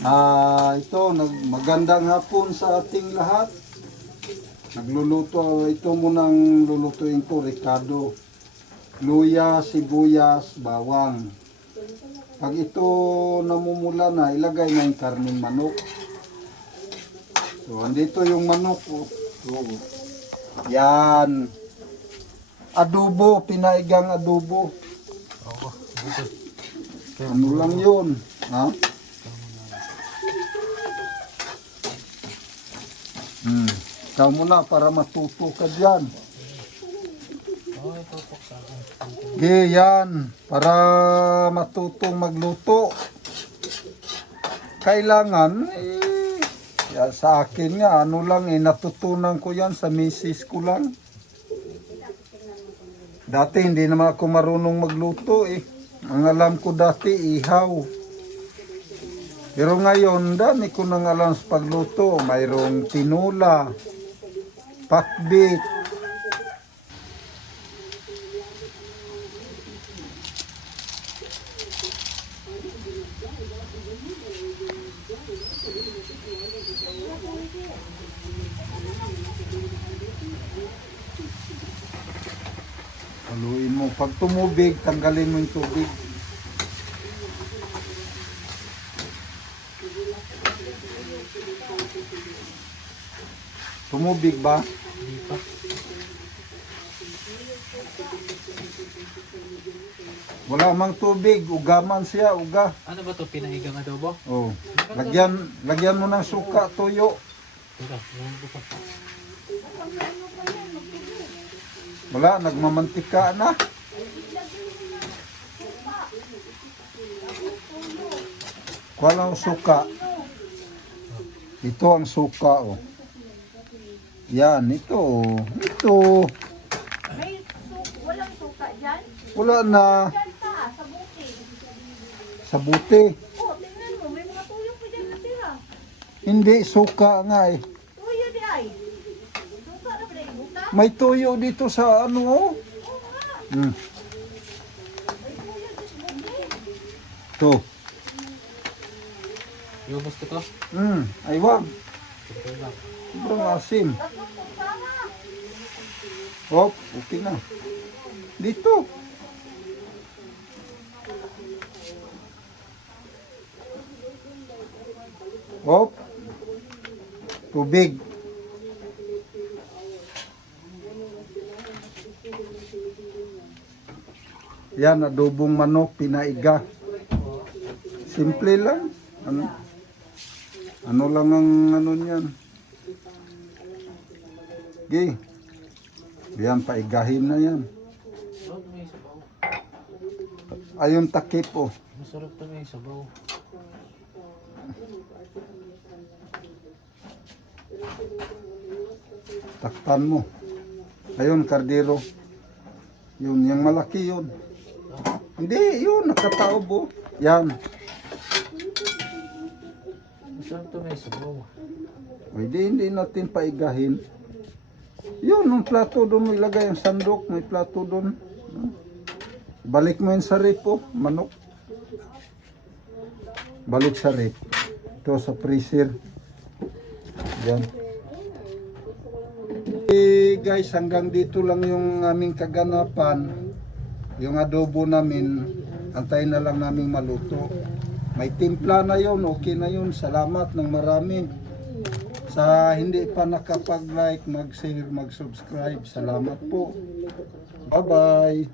Ito, magandang hapon sa ating lahat. Nagluluto, ito munang lulutuin ko, Ricardo. Luya, sibuyas, bawang. Pag ito namumula na, ilagay na yung karning manok. So, andito yung manok. So, yan. Adobo, pinaigang adobo. Ano lang yun? Ha? Ikaw muna para matuto ka dyan. Yan. Para matutong magluto. Kailangan, yan, sa akin nga, ano lang, natutunan ko yan sa misis ko lang. Dati hindi naman ako marunong magluto Ang alam ko dati, ihaw. Pero ngayon, dami ko nang alam sa pagluto. Mayroong tinula, pakbit. Haluin mo. Pag tumubig, tanggalin mo yung tubig. Tumubig ba? Hindi pa. Wala mang tubig, ugaman siya, uga. Ano ba to pinaigang adobo? Oh. Lagyan mo ng suka, toyo. Teka, yan ko pa. Wala, nagmamantika na. Kuha lang suka. Ito ang suka, oh. Yan, ito. Ito. Walang suka dyan? Wala na. Dyan pa, sa buti. Sa buti. Oh, tingnan mo, may mga tuyo pa dyan natira. Hindi, suka nga Tuyo di ay. Suka na ba na ibuta? May tuyo dito sa ano, oh. Oo nga, Hmm. may tuyo di sa buti. Ito. Iubos ko to. Ay, wag. Okay lang. Sobrang asim. Tatlong kutsara. Hop, okay na. Dito. Hop. Tubig. Yan, adobong manok, pinaiga. Simple lang. Ano lang ang ano niyan. Okay. Yan, paigahin na yan. Oh, may sabaw. Ayun takip, oh. Masarap to may sabaw. Takpan mo. Ayun, kardero. Yun, yung malaki yun. Hindi, yun, nakataob, oh. Yan. Masarap to may sabaw. Hindi natin paigahin. Yun, yung plato doon mo ilagay ang sandok. May plato doon. Balik mo yun sa rip, oh. Manok. Balik sa rip. Ito sa freezer. Yan. Guys, hanggang dito lang yung aming kaganapan. Yung adobo namin, antayin na lang namin maluto. May timpla na yun, okay na yun. Salamat ng marami. Sa hindi pa nakapag-like, mag-share, mag-subscribe. Salamat po. Bye-bye.